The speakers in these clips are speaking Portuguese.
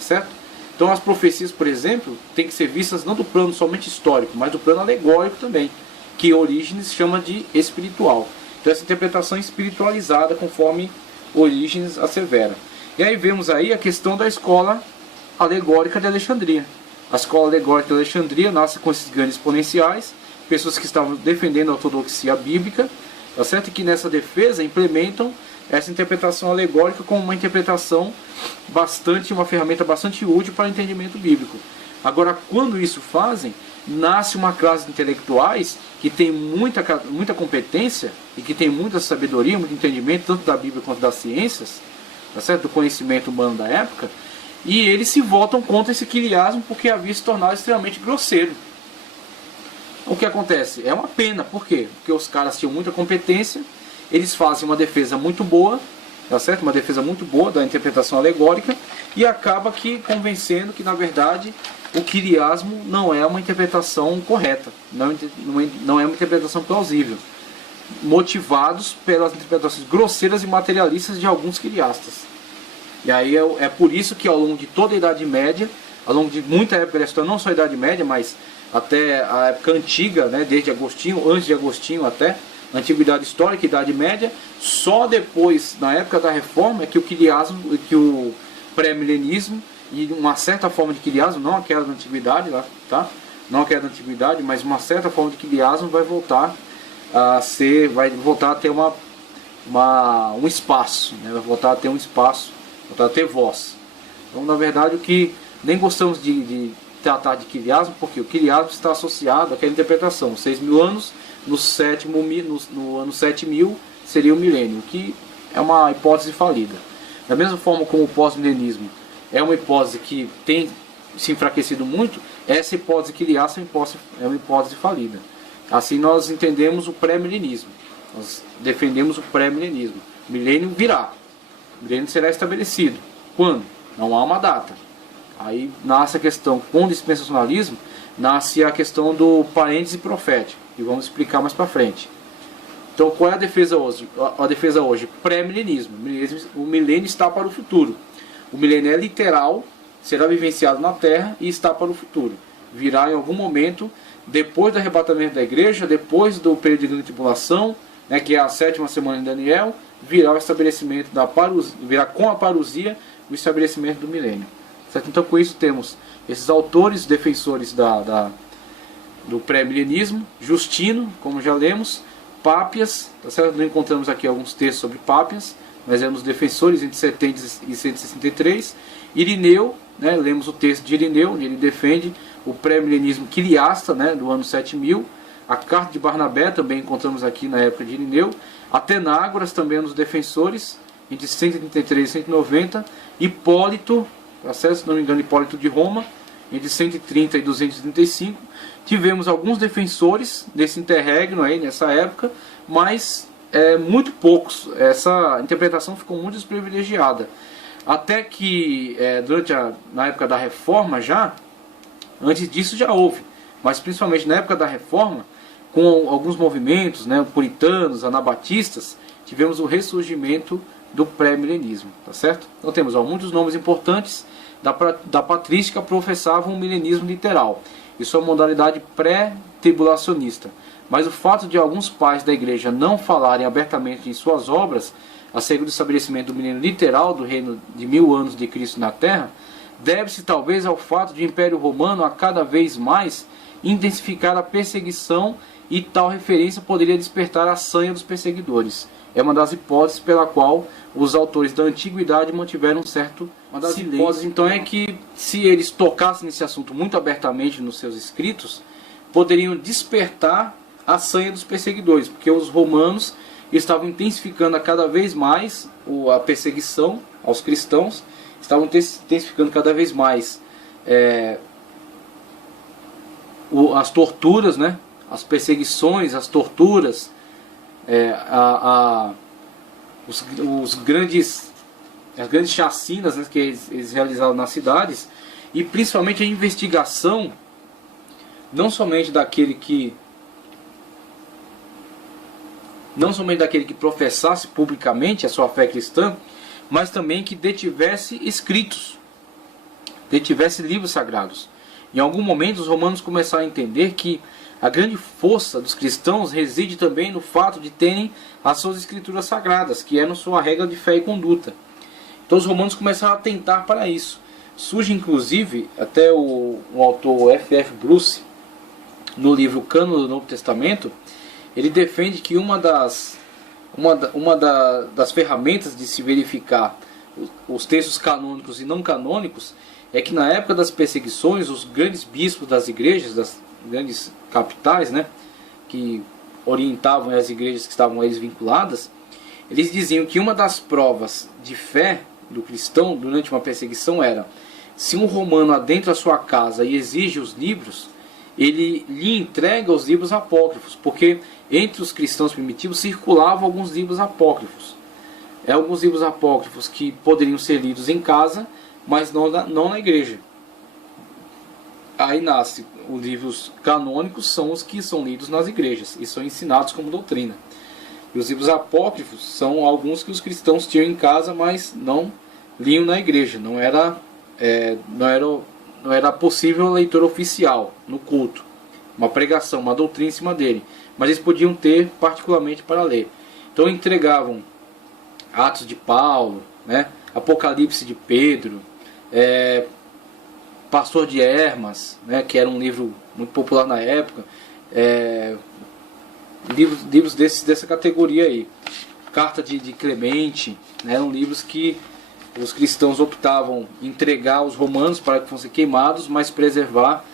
tá certo? Então as profecias, por exemplo, têm que ser vistas não do plano somente histórico, mas do plano alegórico também, que Orígenes chama de espiritual. Então essa interpretação espiritualizada, conforme Orígenes assevera. E aí vemos aí a questão da escola alegórica de Alexandria. A escola alegórica de Alexandria nasce com esses grandes exponenciais, pessoas que estavam defendendo a ortodoxia bíblica, tá certo? E que nessa defesa implementam essa interpretação alegórica como uma interpretação uma ferramenta bastante útil para o entendimento bíblico. Agora, quando isso fazem, nasce uma classe de intelectuais que tem muita competência e que tem muita sabedoria, muito entendimento, tanto da Bíblia quanto das ciências, tá certo? Do conhecimento humano da época, e eles se voltam contra esse quilismo porque havia se tornado extremamente grosseiro. O que acontece? É uma pena, por quê? Porque os caras tinham muita competência, eles fazem uma defesa muito boa, tá certo? Uma defesa muito boa da interpretação alegórica, e acaba que convencendo que na verdade o quilismo não é uma interpretação correta, não é uma interpretação plausível, motivados pelas interpretações grosseiras e materialistas de alguns quiliastas. E aí é por isso que ao longo de toda a Idade Média, ao longo de muita época da história, não só a Idade Média, mas até a época antiga, né, desde Agostinho, antes de Agostinho até, na Antiguidade Histórica, Idade Média, só depois, na época da Reforma, é que o quilismo, que o pré-milenismo e uma certa forma de quilismo, não aquela da Antiguidade, tá? Não aquela da Antiguidade, mas uma certa forma de quilismo vai voltar a ter um espaço, né? Vai voltar a ter um espaço, voltar a ter voz. Então, na verdade, o que nem gostamos de tratar de quilismo, porque o quilismo está associado àquela interpretação, 6.000 anos, no ano 7.000 seria o milênio, que é uma hipótese falida. Da mesma forma como o pós-milenismo é uma hipótese que tem se enfraquecido muito, essa hipótese quiliasta é uma hipótese falida. Assim nós entendemos o pré-milenismo, nós defendemos o pré-milenismo. O milênio virá, o milênio será estabelecido. Quando? Não há uma data. Aí nasce a questão, com o dispensacionalismo, nasce a questão do parêntese profético, que vamos explicar mais para frente. Então qual é a defesa hoje? A defesa hoje, pré-milenismo. O milênio está para o futuro. O milênio é literal, será vivenciado na Terra e está para o futuro. Virá em algum momento, depois do arrebatamento da igreja, depois do período de grande tribulação, né, que é a 7ª semana de Daniel, virá o estabelecimento virá com a parousia o estabelecimento do milênio. Certo? Então com isso temos esses autores defensores do pré-milenismo, Justino, como já lemos, Pápias, tá certo? Não encontramos aqui alguns textos sobre Pápias, mas éramos defensores entre 70 e 163. Irineu, né? Lemos o texto de Irineu, onde ele defende o pré-milenismo quiliasta, né? Do ano 7.000. A carta de Barnabé também encontramos aqui na época de Irineu. Atenágoras também é um dos defensores, entre 133 e 190. Hipólito, tá certo? Se não me engano, Hipólito de Roma, entre 130 e 235. Tivemos alguns defensores desse interregno aí nessa época, mas muito poucos. Essa interpretação ficou muito desprivilegiada. Até que na época da Reforma antes disso já houve, mas principalmente na época da Reforma, com alguns movimentos, né, puritanos, anabatistas, tivemos o ressurgimento do pré-milenismo, tá certo? Então temos muitos nomes importantes da patrística professavam o milenismo literal e sua modalidade pré-tribulacionista. Mas o fato de alguns pais da igreja não falarem abertamente em suas obras acerca do estabelecimento do milênio literal do reino de 1000 anos de Cristo na Terra, deve-se talvez ao fato de o Império Romano a cada vez mais intensificar a perseguição, e tal referência poderia despertar a sanha dos perseguidores. É uma das hipóteses pela qual os autores da antiguidade mantiveram um certo silêncio. Hipóteses, então, é que se eles tocassem nesse assunto muito abertamente nos seus escritos, poderiam despertar a sanha dos perseguidores, porque os romanos estavam intensificando a cada vez mais a perseguição aos cristãos, estavam intensificando cada vez mais as torturas, né? As perseguições, as torturas, as grandes chacinas, né, que eles realizavam nas cidades, e principalmente a investigação, não somente daquele que professasse publicamente a sua fé cristã, mas também que detivesse escritos. detivesse livros sagrados. Em algum momento os romanos começaram a entender que a grande força dos cristãos reside também no fato de terem as suas escrituras sagradas, que eram sua regra de fé e conduta. Então os romanos começaram a atentar para isso. Surge inclusive até o autor F.F. Bruce, no livro Cânon do Novo Testamento, ele defende que uma das ferramentas de se verificar os textos canônicos e não canônicos é que na época das perseguições, os grandes bispos das igrejas, das grandes capitais, né, que orientavam as igrejas que estavam a eles vinculadas, eles diziam que uma das provas de fé do cristão durante uma perseguição era: se um romano adentra a sua casa e exige os livros, ele lhe entrega os livros apócrifos, porque entre os cristãos primitivos circulavam alguns livros apócrifos. Alguns livros apócrifos que poderiam ser lidos em casa, mas não na igreja. Aí nasce os livros canônicos, são os que são lidos nas igrejas e são ensinados como doutrina. E os livros apócrifos são alguns que os cristãos tinham em casa, mas não liam na igreja. Não era possível a leitura oficial no culto, uma pregação, uma doutrina em cima dele, mas eles podiam ter particularmente para ler. Então entregavam Atos de Paulo, né, Apocalipse de Pedro, Pastor de Hermas, né, que era um livro muito popular na época, livros dessa categoria aí, Carta de Clemente, né, eram livros que os cristãos optavam em entregar aos romanos para que fossem queimados, mas preservar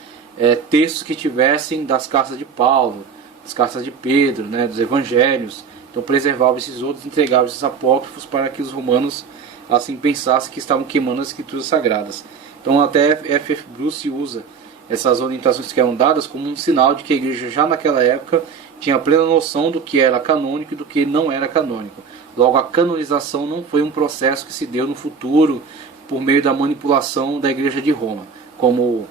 textos que tivessem das cartas de Paulo, das cartas de Pedro, né, dos evangelhos. Então preservavam esses outros, entregavam esses apócrifos para que os romanos assim pensassem que estavam queimando as escrituras sagradas. Então até F.F. Bruce usa essas orientações que eram dadas como um sinal de que a igreja já naquela época tinha plena noção do que era canônico e do que não era canônico. Logo, a canonização não foi um processo que se deu no futuro por meio da manipulação da igreja de Roma, como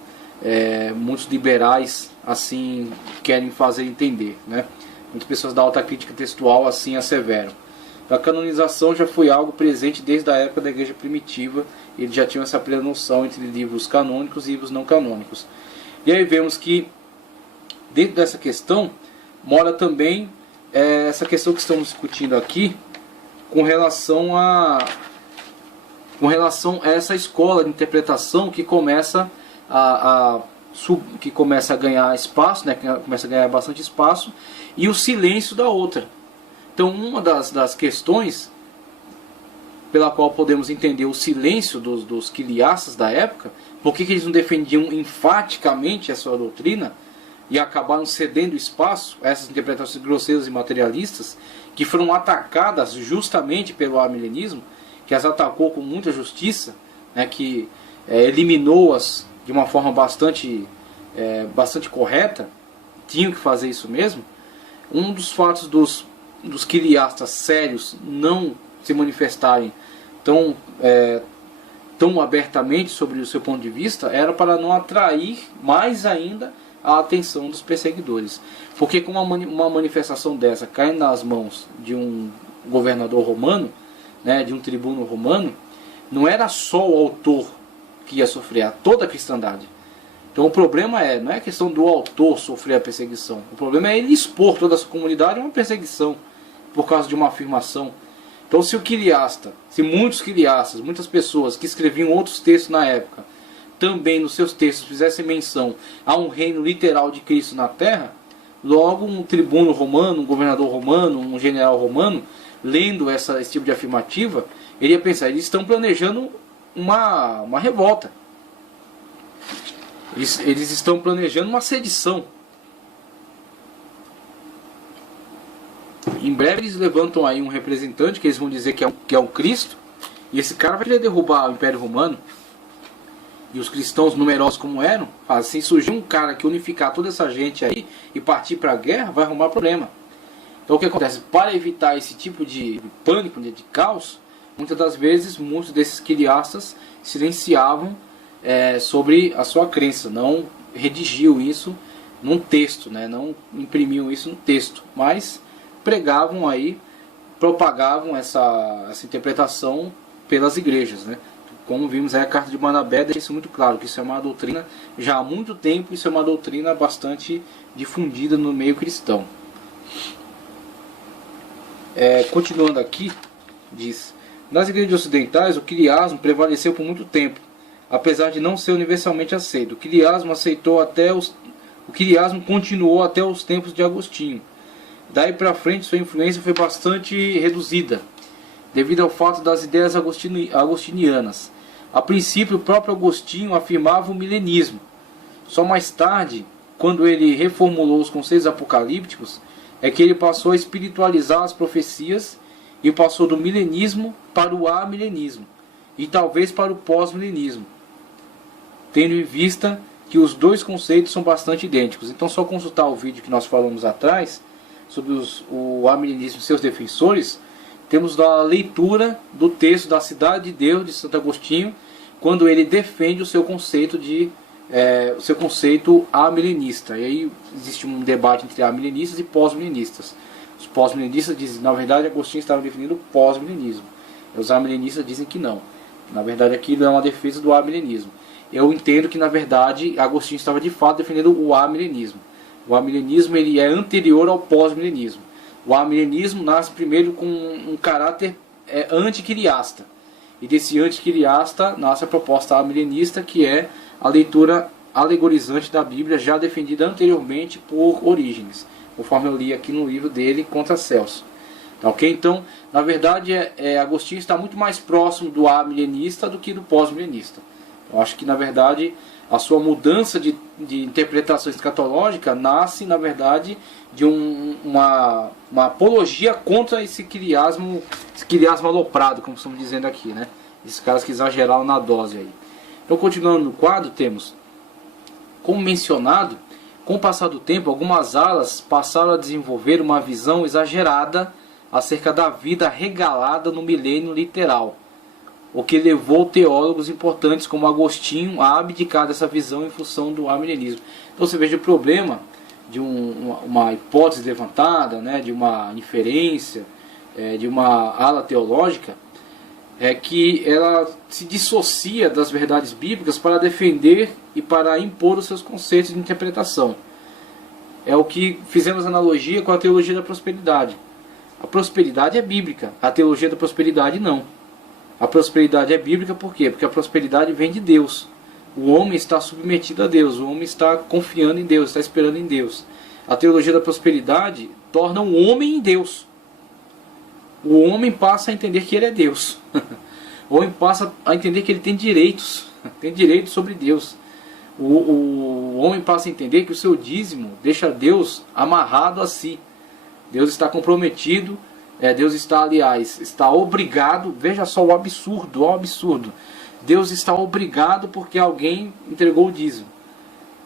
muitos liberais assim querem fazer entender, né? Muitas pessoas da alta crítica textual assim asseveram. A canonização já foi algo presente desde a época da igreja primitiva. Eles já tinham essa plena noção entre livros canônicos e livros não canônicos. E aí vemos que dentro dessa questão mora também essa questão que estamos discutindo aqui com relação a essa escola de interpretação que começa a ganhar espaço, né, que começa a ganhar bastante espaço, e o silêncio da outra. Então uma das questões pela qual podemos entender o silêncio dos quiliastas da época, por que eles não defendiam enfaticamente a sua doutrina e acabaram cedendo espaço a essas interpretações grosseiras e materialistas, que foram atacadas justamente pelo amilenismo, que as atacou com muita justiça, né, que eliminou-as de uma forma bastante correta, tinham que fazer isso mesmo. Um dos fatos dos quiliastas sérios não se manifestarem tão abertamente sobre o seu ponto de vista era para não atrair mais ainda a atenção dos perseguidores. Porque com uma manifestação dessa caindo nas mãos de um governador romano, né, de um tribuno romano, não era só o autor que ia sofrer, toda a cristandade. Então o problema não é a questão do autor sofrer a perseguição. O problema é ele expor toda a sua comunidade a uma perseguição por causa de uma afirmação. Então se muitos quiliastas, muitas pessoas que escreviam outros textos na época, também nos seus textos fizessem menção a um reino literal de Cristo na terra, logo um tribuno romano, um governador romano, um general romano, lendo esse tipo de afirmativa, ele ia pensar: eles estão planejando uma revolta. Eles estão planejando uma sedição. Em breve eles levantam aí um representante que eles vão dizer que é o Cristo, e esse cara vai querer derrubar o Império Romano. E os cristãos numerosos como eram, se surgir um cara que unificar toda essa gente aí e partir para a guerra, vai arrumar problema. Então o que acontece? Para evitar esse tipo de pânico, de caos, muitas das vezes muitos desses quiliastas silenciavam sobre a sua crença, não redigiam isso num texto, né? Não imprimiam isso no texto, mas pregavam aí, propagavam essa interpretação pelas igrejas, né? Como vimos aí, a carta de Barnabé deixa isso muito claro, que isso é uma doutrina já há muito tempo, isso é uma doutrina bastante difundida no meio cristão. Continuando aqui, diz: nas igrejas ocidentais o quirismo prevaleceu por muito tempo, apesar de não ser universalmente aceito. O quirismo continuou até os tempos de Agostinho. Daí para frente sua influência foi bastante reduzida, devido ao fato das ideias agostinianas. A princípio, o próprio Agostinho afirmava o milenismo. Só mais tarde, quando ele reformulou os conceitos apocalípticos, é que ele passou a espiritualizar as profecias e passou do milenismo para o amilenismo e talvez para o pós-milenismo, tendo em vista que os dois conceitos são bastante idênticos. Então, só consultar o vídeo que nós falamos atrás sobre o amilenismo e seus defensores, temos a leitura do texto da Cidade de Deus de Santo Agostinho, quando ele defende o seu conceito amilenista. E aí existe um debate entre amilenistas e pós-milenistas. Os pós-milenistas dizem que, na verdade, Agostinho estava defendendo o pós-milenismo. Os amilenistas dizem que não. Na verdade, aquilo é uma defesa do amilenismo. Eu entendo que, na verdade, Agostinho estava de fato defendendo o amilenismo. O amilenismo ele é anterior ao pós-milenismo. O amilenismo nasce primeiro com um caráter antiquiriasta. E desse antiquiriasta nasce a proposta amilenista, que é a leitura alegorizante da Bíblia, já defendida anteriormente por Orígenes, conforme eu li aqui no livro dele, Contra Celso. Tá, ok? Então, na verdade, Agostinho está muito mais próximo do amilenista do que do pós-milenista. Eu acho que, na verdade, a sua mudança de interpretação escatológica nasce, na verdade, de uma apologia contra esse quirismo aloprado, como estamos dizendo aqui, né? Esses caras que exageraram na dose aí. Então, continuando no quadro, temos, como mencionado, com o passar do tempo, algumas alas passaram a desenvolver uma visão exagerada acerca da vida regalada no milênio literal, o que levou teólogos importantes como Agostinho a abdicar dessa visão em função do amilenismo. Então você veja o problema de uma hipótese levantada, né, de uma inferência, de uma ala teológica, que ela se dissocia das verdades bíblicas para defender e para impor os seus conceitos de interpretação. É o que fizemos analogia com a teologia da prosperidade. A prosperidade é bíblica, a teologia da prosperidade não. A prosperidade é bíblica por quê? Porque a prosperidade vem de Deus. O homem está submetido a Deus, o homem está confiando em Deus, está esperando em Deus. A teologia da prosperidade torna o homem em Deus. O homem passa a entender que ele é Deus. O homem passa a entender que ele tem direitos sobre Deus. O homem passa a entender que o seu dízimo deixa Deus amarrado a si. Deus está comprometido. Deus está, aliás, está obrigado. Veja só o absurdo. Deus está obrigado porque alguém entregou o dízimo.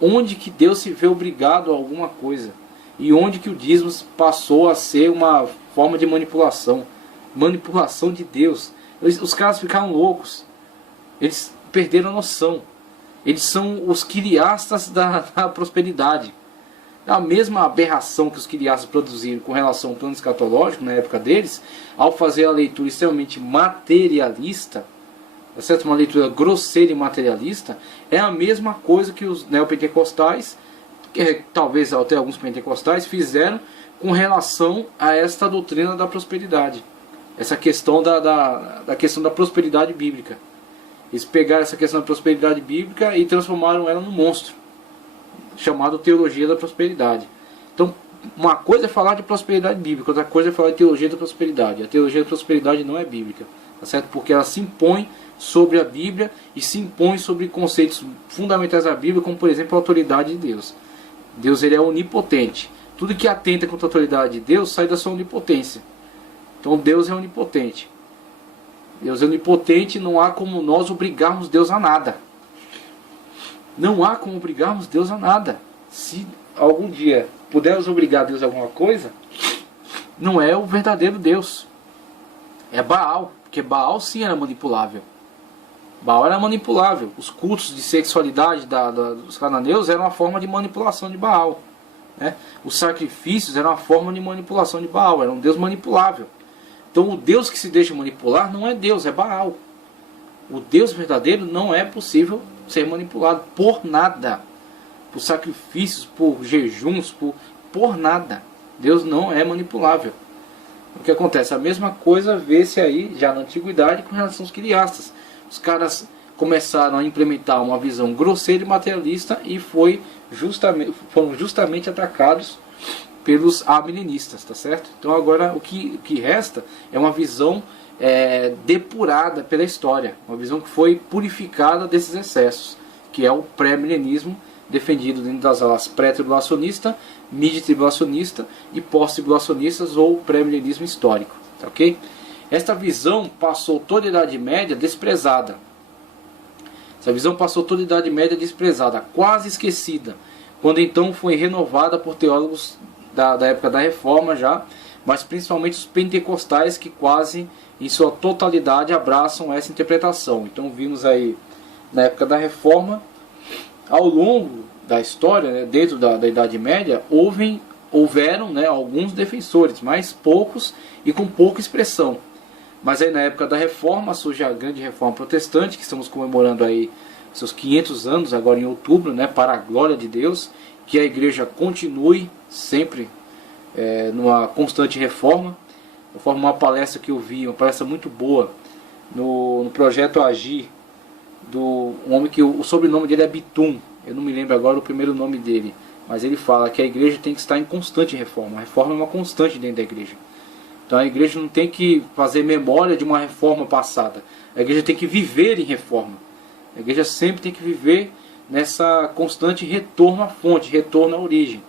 Onde que Deus se vê obrigado a alguma coisa? E onde que o dízimo passou a ser uma forma de manipulação? Manipulação de Deus. Os caras ficaram loucos. Eles perderam a noção. Eles são os quiriastas da prosperidade. A mesma aberração que os quiriastas produziram com relação ao plano escatológico na época deles, ao fazer a leitura extremamente materialista, certo? Uma leitura grosseira e materialista, é a mesma coisa que os neopentecostais, talvez até alguns pentecostais, fizeram com relação a esta doutrina da prosperidade. Essa questão da questão da prosperidade bíblica. Eles pegaram essa questão da prosperidade bíblica e transformaram ela num monstro, chamado teologia da prosperidade. Então, uma coisa é falar de prosperidade bíblica, outra coisa é falar de teologia da prosperidade. A teologia da prosperidade não é bíblica, tá certo? Porque ela se impõe sobre a Bíblia e se impõe sobre conceitos fundamentais da Bíblia, como por exemplo a autoridade de Deus. Deus ele é onipotente. Tudo que atenta contra a autoridade de Deus sai da sua onipotência. Então Deus é onipotente. Deus é onipotente, não há como nós obrigarmos Deus a nada. Não há como obrigarmos Deus a nada. Se algum dia pudermos obrigar Deus a alguma coisa, não é o verdadeiro Deus. É Baal, porque Baal sim era manipulável. Baal era manipulável. Os cultos de sexualidade dos cananeus eram uma forma de manipulação de Baal, né? Os sacrifícios eram uma forma de manipulação de Baal. Era um Deus manipulável. Então o Deus que se deixa manipular não é Deus, é Baal. O Deus verdadeiro não é possível ser manipulado por nada, por sacrifícios, por jejuns, por nada. Deus não é manipulável. O que acontece? A mesma coisa vê-se aí já na antiguidade com relação aos quiristas. Os caras começaram a implementar uma visão grosseira e materialista e foram justamente atacados pelos amilenistas, tá certo? Então agora o que resta é uma visão depurada pela história, uma visão que foi purificada desses excessos, que é o pré-milenismo, defendido dentro das alas pré-tribulacionista, mid-tribulacionista e pós-tribulacionistas ou pré-milenismo histórico, tá ok? Esta visão passou toda a Idade Média desprezada. Essa visão passou toda a Idade Média desprezada, quase esquecida, quando então foi renovada por teólogos da época da Reforma já, mas principalmente os pentecostais que quase em sua totalidade abraçam essa interpretação. Então vimos aí na época da Reforma, ao longo da história, né, dentro da Idade Média, houveram, né, alguns defensores, mas poucos e com pouca expressão. Mas aí na época da Reforma surge a grande Reforma Protestante, que estamos comemorando aí seus 500 anos agora em outubro, né, para a glória de Deus, que a igreja continue sempre numa constante reforma. Conforme uma palestra que eu vi, uma palestra muito boa no projeto Agir, um homem que o sobrenome dele é Bitum, eu não me lembro agora o primeiro nome dele, mas ele fala que a igreja tem que estar em constante reforma. A reforma é uma constante dentro da igreja. Então a igreja não tem que fazer memória de uma reforma passada, a igreja tem que viver em reforma. A igreja sempre tem que viver nessa constante retorno à fonte, retorno à origem,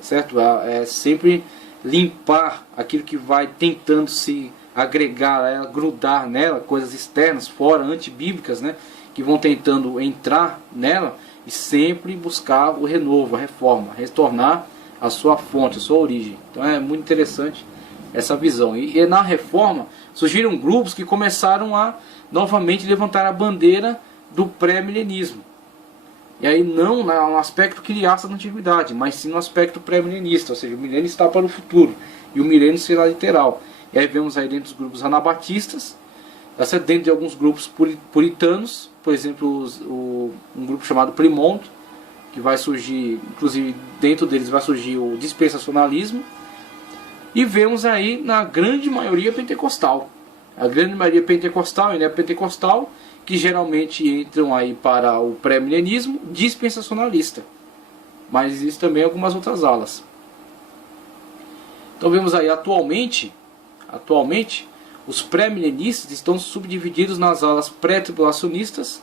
certo? É sempre limpar aquilo que vai tentando se agregar a ela, grudar nela, coisas externas, fora, antibíblicas, né, que vão tentando entrar nela, e sempre buscar o renovo, a reforma, retornar à sua fonte, à sua origem. Então é muito interessante essa visão. E na reforma surgiram grupos que começaram a novamente levantar a bandeira do pré-milenismo. E aí não no aspecto criaça da antiguidade, mas sim no aspecto pré-milenista, ou seja, o milênio está para o futuro e o milênio será literal. E aí vemos aí dentro dos grupos anabatistas, dentro de alguns grupos puritanos, por exemplo, um grupo chamado Primont, que vai surgir, inclusive dentro deles vai surgir o dispensacionalismo, e vemos aí na grande maioria pentecostal. A grande maioria pentecostal e neopentecostal, que geralmente entram aí para o pré-milenismo dispensacionalista. Mas existem também algumas outras alas. Então vemos aí atualmente os pré-milenistas estão subdivididos nas alas pré-tribulacionistas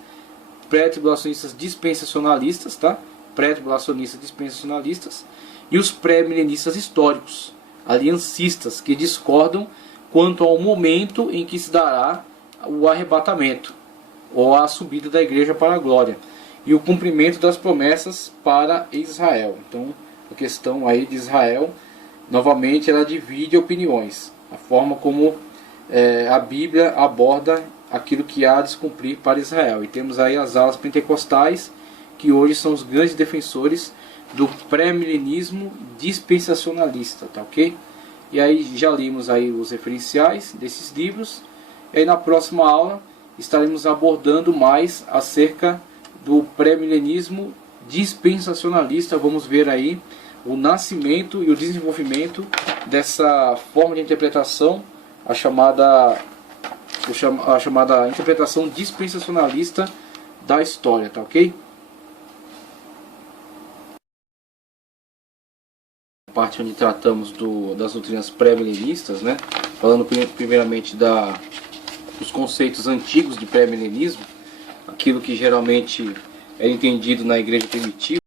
dispensacionalistas, tá? Pré-tribulacionistas dispensacionalistas e os pré-milenistas históricos, aliancistas, que discordam quanto ao momento em que se dará o arrebatamento ou a subida da igreja para a glória e o cumprimento das promessas para Israel. Então a questão aí de Israel, novamente, ela divide opiniões, a forma como a Bíblia aborda aquilo que há de se cumprir para Israel. E temos aí as alas pentecostais, que hoje são os grandes defensores do pré-milenismo dispensacionalista, tá ok? E aí já limos aí os referenciais desses livros, e aí na próxima aula estaremos abordando mais acerca do pré-milenismo dispensacionalista. Vamos ver aí o nascimento e o desenvolvimento dessa forma de interpretação, a chamada interpretação dispensacionalista da história, tá ok? A parte onde tratamos das doutrinas pré-milenistas, né? Falando primeiramente dos conceitos antigos de pré-milenismo, aquilo que geralmente é entendido na igreja primitiva.